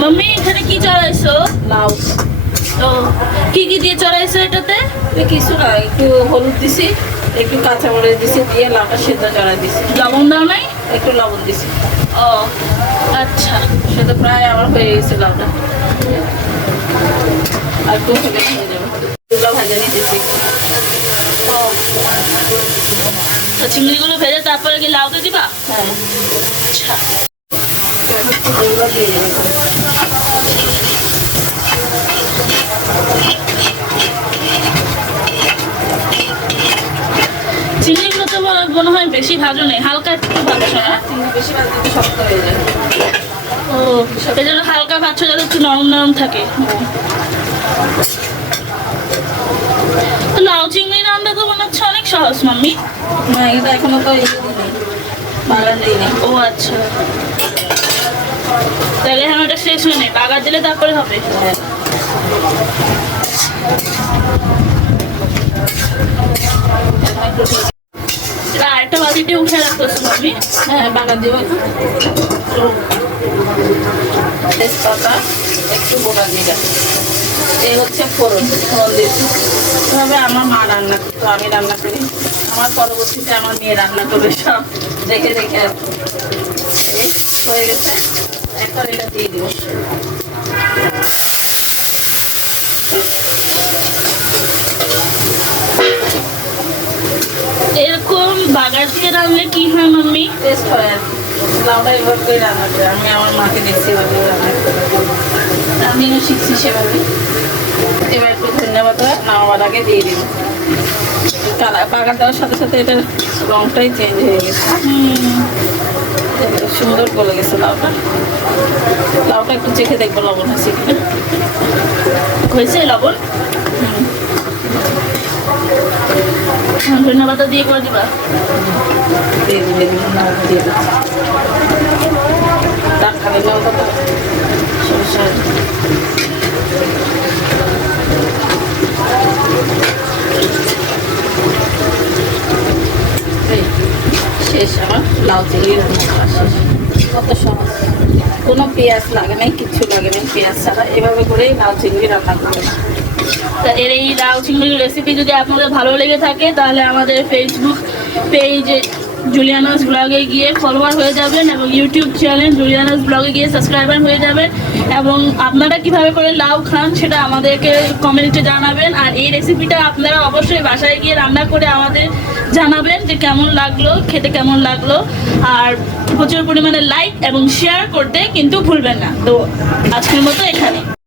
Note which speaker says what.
Speaker 1: Mummy এখানে কি চড়াইছো?
Speaker 2: লাউ
Speaker 1: ও কি কি দিয়ে চড়াইছো এটাতে?
Speaker 2: কিছু না একটু হলুদ দিছি একটু কাঁচামরিচ দিছি দিয়ে লাউটা সেদ্ধ চড়াই দিছি।
Speaker 1: লবণ দাও নাই?
Speaker 2: একটু লবণ দিছি।
Speaker 1: ও আচ্ছা।
Speaker 2: সেটা প্রায় আমার হয়ে গেছে লাউটা। আর একটু হয়ে যাবে। দুটো ভাজা নিতেছি।
Speaker 1: তো চিংড়িগুলো ভেজে তারপরে কি লাউতে দিবা?
Speaker 2: হ্যাঁ।
Speaker 1: আচ্ছা
Speaker 2: এগুলো দিয়ে দেবো
Speaker 1: চিংড়িগুলো তো মনে- মনে হয় বেশি ভাজো নেই হালকা একটু ভাজছো না
Speaker 2: বেশি ভাজ দিতে শক্ত হয়ে যায়
Speaker 1: ও এই জন্য হালকা ভাজছো যাতে একটু নরম নরম থাকে। লাউ চিংড়ি রান্না তো মনে হচ্ছে অনেক সহজ মাম্মি।
Speaker 2: না এটা এখনও তো
Speaker 1: ও আচ্ছা। তাহলে এখন ওটা শেষ হয়ে নেই বাগার দিলে তারপরে হবে।
Speaker 2: হ্যাঁ।
Speaker 1: আরেকটা বালতিতে উঠে রাখতেছো মাম্মি
Speaker 2: হ্যাঁ বাগান দিব তেজপাতা, একটু গোটা জিরা। এই হচ্ছে ফোড়ন ফোড়ন দিয়েছি এভাবে আমার মা রান্না করতো, আমি রান্না করি। আমার পরবর্তীতে আমার মেয়ে রান্না করবে, সব দেখে দেখে হয়ে গেছে। এখন এটা দিয়ে দিব।
Speaker 1: বাগার দিয়ে রাখলে কি হয়, মাম্মি?
Speaker 2: টেস্ট হয়। আর লাউটা এভাবে করে রান্না আমি আমার মাকে দেখছি এভাবে আমিও শিখছি সেভাবে। এবার একটু ধন্যবাদ নামাবার আগে দিয়ে দিব। কালা পাকা দেওয়ার সাথে সাথে এটার রংটাই চেঞ্জ হয়ে গেছে। সুন্দর গলে গেছে লাউটা। লাউটা একটু চেখে দেখব লবণ আছে
Speaker 1: হয়েছে লবণ? দিয়ে করে দিবা।
Speaker 2: শেষ আমার। লাউ করা শেষ। কত সহজ। কোনো পেঁয়াজ লাগে নাই, কিচ্ছু লাগে নাই। পেঁয়াজ ছাড়া এভাবে করেই লাউ চিংড়ি রান্না করবে
Speaker 1: তা এর এই লাউ চিংড়ির রেসিপি যদি আপনাদের ভালো লেগে থাকে, তাহলে আমাদের ফেসবুক পেজে জুলিয়ানাস ব্লগে গিয়ে ফলোয়ার হয়ে যাবেন এবং ইউটিউব চ্যানেল জুলিয়ানাস ব্লগে গিয়ে সাবস্ক্রাইবার হয়ে যাবেন এবং আপনারা কীভাবে করে লাউ খান সেটা আমাদেরকে কমেন্টে জানাবেন। আর এই রেসিপিটা আপনারা অবশ্যই বাসায় গিয়ে রান্না করে আমাদের জানাবেন যে কেমন লাগল, খেতে কেমন লাগল। আর প্রচুর পরিমাণে লাইক এবং শেয়ার করতে কিন্তু ভুলবেন না। তো আজকের মতো এখানে